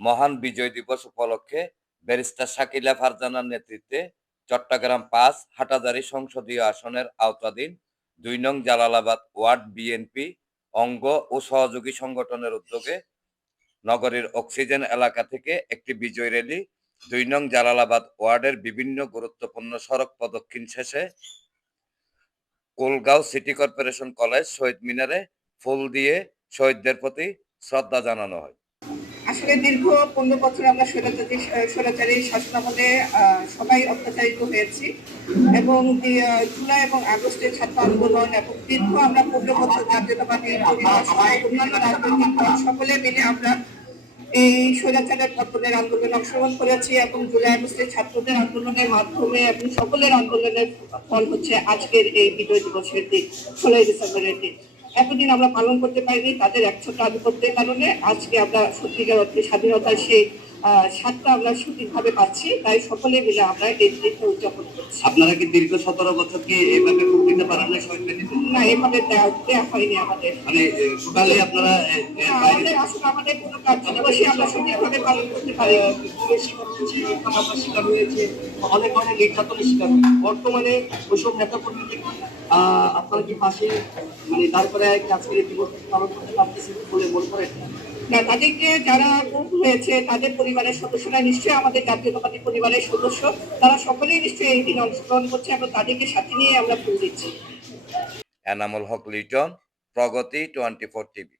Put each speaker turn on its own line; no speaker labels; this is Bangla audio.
মহান বিজয় দিবস উপলক্ষে ব্যারিস্টার শাকিলা ফারজানার নেতৃত্বে চট্টগ্রাম পাঁচ হাটাজারি সংসদীয় আসনের আওতাধীন দুই নং জালালাবাদ ওয়ার্ড বিএনপি অঙ্গ ও সহযোগী সংগঠনের উদ্যোগে নগরীর অক্সিজেন এলাকা থেকে একটি বিজয় র্যালি দুই নং জালালাবাদ ওয়ার্ডের বিভিন্ন গুরুত্বপূর্ণ সড়ক প্রদক্ষিণ শেষে কোলগাঁও সিটি কর্পোরেশন কলেজ শহীদ মিনারে ফুল দিয়ে শহীদদের প্রতি শ্রদ্ধা জানানো হয়।
আসলে দীর্ঘ পনেরো বছর আমরা স্বৈরাচারী স্বৈরাচারী শাসনামলে সবাই অত্যাচারিত হয়েছি এবং জুলাই এবং আগস্টের ছাত্র আন্দোলন এবং দীর্ঘ আমরা পনেরো বছর জাতীয়তাবাদী অন্যান্য রাজনৈতিক দল সকলে মিলে আমরা এই স্বৈরাচারের পতনের আন্দোলনে অংশগ্রহণ করেছি এবং জুলাই আগস্টের ছাত্রদের আন্দোলনের মাধ্যমে এবং সকলের আন্দোলনের ফল হচ্ছে আজকের এই বিজয় দিবসের দিন, ষোলোই ডিসেম্বরের দিন। এতদিন আমরা পালন করতে পারিনি তাদের একশোটা আধিপত্যের কারণে আজকে আমরা সত্যিকার অর্থে স্বাধীনতার সেই স্বাদটা আমরা সঠিকভাবে পাচ্ছি তাই সকলে মিলে আমরা এই দিনটা উদযাপন করছি।
আপনারা কি দীর্ঘ সতেরো বছর কি এভাবে ভোট দিতে পারেন না শহীদ
না এভাবে দেওয়া হয়নি আমাদের।
মানে টোটালি আপনারা
আমাদের আসলে আমাদের কোনো কার্যদিবসই আমরা সঠিকভাবে পালন করতে পারি
শিকার হয়েছে অনেক অনেক নির্যাতনের শিকার। বর্তমানে ওইসব নেতা কর্মীকে আহ, আপনারা কি পাশে মানে তারপরে আজকের দিবস পালন করতে পারতেছেন বলে মনে করেন?
না তাদেরকে যারা গুম হয়েছে তাদের পরিবারের সদস্যরা নিশ্চয়ই আমাদের জাতীয়তাবাদী পরিবারের সদস্য তারা সকলেই নিশ্চয়ই এই দিন অংশগ্রহণ করছে এবং তাদেরকে সাথে নিয়ে আমরা ফুল দিচ্ছি।
এনামুল হক লিটন প্রগতি টোয়েন্টি ফোর টিভি।